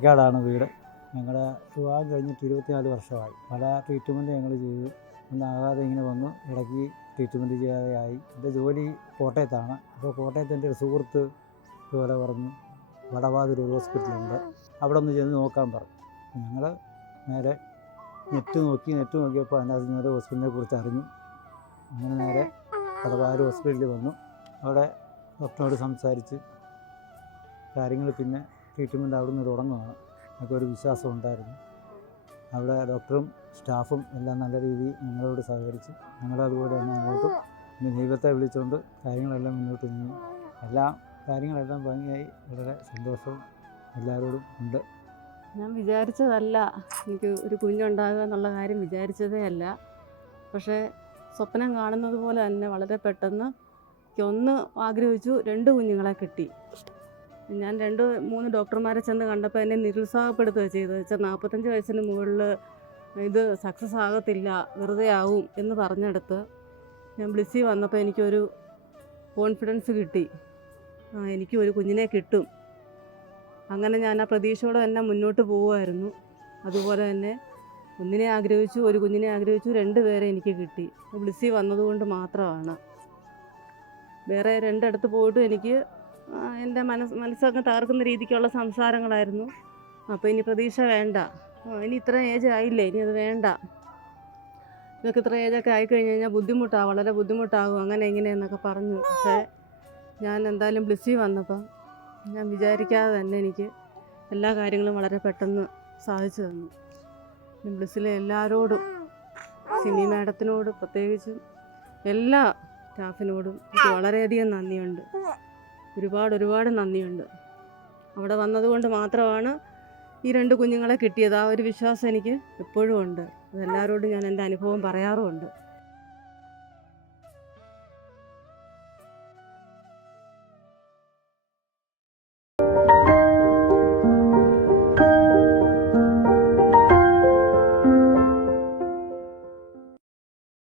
തേക്കാടാണ് വീട്. ഞങ്ങളുടെ വിവാഹം കഴിഞ്ഞിട്ട് 24 വർഷമായി. പല ട്രീറ്റ്മെൻറ്റ് ഞങ്ങൾ ചെയ്തു, ഒന്നാകാതെ ഇങ്ങനെ വന്നു. ഇടയ്ക്ക് ട്രീറ്റ്മെൻറ്റ് ചെയ്യാതെ ആയി. എൻ്റെ ജോലി കോട്ടയത്താണ്. അപ്പോൾ കോട്ടയത്ത് എൻ്റെ ഒരു സുഹൃത്ത് ഇതുപോലെ പറഞ്ഞു, വടവാതൂർ ഒരു ഹോസ്പിറ്റലുണ്ട്, അവിടെ ഒന്ന് ചെന്ന് നോക്കാൻ പറഞ്ഞു. ഞങ്ങൾ നേരെ നെറ്റ് നോക്കിയപ്പോൾ അതിനകത്ത് നേരെ ഹോസ്പിറ്റലിനെ കുറിച്ച് അറിഞ്ഞു. അങ്ങനെ നേരെ വടവാതൂർ ഹോസ്പിറ്റലിൽ വന്നു. അവിടെ ഡോക്ടറോട് സംസാരിച്ച് കാര്യങ്ങൾ പിന്നെ ട്രീറ്റ്മെൻറ്റ് അവിടെ നിന്ന് തുടങ്ങുകയാണ്. ഞങ്ങൾക്ക് ഒരു വിശ്വാസം ഉണ്ടായിരുന്നു. അവിടെ ഡോക്ടറും സ്റ്റാഫും എല്ലാം നല്ല രീതിയിൽ ഞങ്ങളോട് സഹകരിച്ച് ഞങ്ങളതുപോലെ തന്നെ അങ്ങോട്ടും പിന്നെ ദൈവത്തെ വിളിച്ചുകൊണ്ട് കാര്യങ്ങളെല്ലാം മുന്നോട്ട് നീങ്ങി. കാര്യങ്ങളെല്ലാം ഭംഗിയായി. വളരെ സന്തോഷവും എല്ലാവരോടും ഉണ്ട്. ഞാൻ വിചാരിച്ചതല്ല എനിക്ക് ഒരു കുഞ്ഞുണ്ടാകുക എന്നുള്ള കാര്യം, വിചാരിച്ചതേ അല്ല. പക്ഷേ സ്വപ്നം കാണുന്നത് പോലെ തന്നെ വളരെ പെട്ടെന്ന് ഒന്ന് ആഗ്രഹിച്ചു, 2 കുഞ്ഞുങ്ങളെ കിട്ടി. ഞാൻ 2-3 ഡോക്ടർമാരെ ചെന്ന് കണ്ടപ്പോൾ എന്നെ നിരുത്സാഹപ്പെടുത്തുകയാണ് ചെയ്തത്. വെച്ചാൽ 45 വയസ്സിന് മുകളിൽ ഇത് സക്സസ് ആകത്തില്ല, വെറുതെ ആവും എന്ന് പറഞ്ഞെടുത്ത് ഞാൻ ബ്ലിസ്സി വന്നപ്പോൾ എനിക്കൊരു കോൺഫിഡൻസ് കിട്ടി. എനിക്ക് ഒരു കുഞ്ഞിനെ കിട്ടും. അങ്ങനെ ഞാൻ ആ പ്രതീക്ഷയോടെ തന്നെ മുന്നോട്ട് പോവുമായിരുന്നു. അതുപോലെ തന്നെ ഒന്നിനെ ആഗ്രഹിച്ചു, ഒരു കുഞ്ഞിനെ ആഗ്രഹിച്ചു, 2 പേരെ എനിക്ക് കിട്ടി. ബ്ലിസ്സി വന്നതുകൊണ്ട് മാത്രമാണ്. വേറെ 2 ഇടത്ത് പോയിട്ടും എനിക്ക് എൻ്റെ മനസ്സൊക്കെ തകർക്കുന്ന രീതിക്കുള്ള സംസാരങ്ങളായിരുന്നു. അപ്പോൾ ഇനി പ്രതീക്ഷ വേണ്ട, ഇനി ഇത്ര ഏജ് ആയില്ലേ, ഇനി അത് വേണ്ട, ഇതൊക്കെ ഇത്ര ഏജൊക്കെ ആയിക്കഴിഞ്ഞ് കഴിഞ്ഞാൽ ബുദ്ധിമുട്ടാകും, വളരെ ബുദ്ധിമുട്ടാകും, അങ്ങനെ ഇങ്ങനെയെന്നൊക്കെ പറഞ്ഞു. പക്ഷേ ഞാൻ എന്തായാലും ബ്ലിസ്സി വന്നപ്പം ഞാൻ വിചാരിക്കാതെ തന്നെ എനിക്ക് എല്ലാ കാര്യങ്ങളും വളരെ പെട്ടെന്ന് സാധിച്ചു തന്നു. ബ്ലിസ്സിലെ എല്ലാവരോടും, സിമി മാഡത്തിനോട് പ്രത്യേകിച്ചും എല്ലാ സ്റ്റാഫിനോടും എനിക്ക് വളരെയധികം നന്ദിയുണ്ട്. ഒരുപാട് നന്ദിയുണ്ട്. അവിടെ വന്നതുകൊണ്ട് മാത്രമാണ് ഈ 2 കുഞ്ഞുങ്ങളെ കിട്ടിയത്. ആ ഒരു വിശ്വാസം എനിക്ക് എപ്പോഴും ഉണ്ട്. അതെല്ലാവരോടും ഞാൻ എൻ്റെ അനുഭവം പറയാറുമുണ്ട്.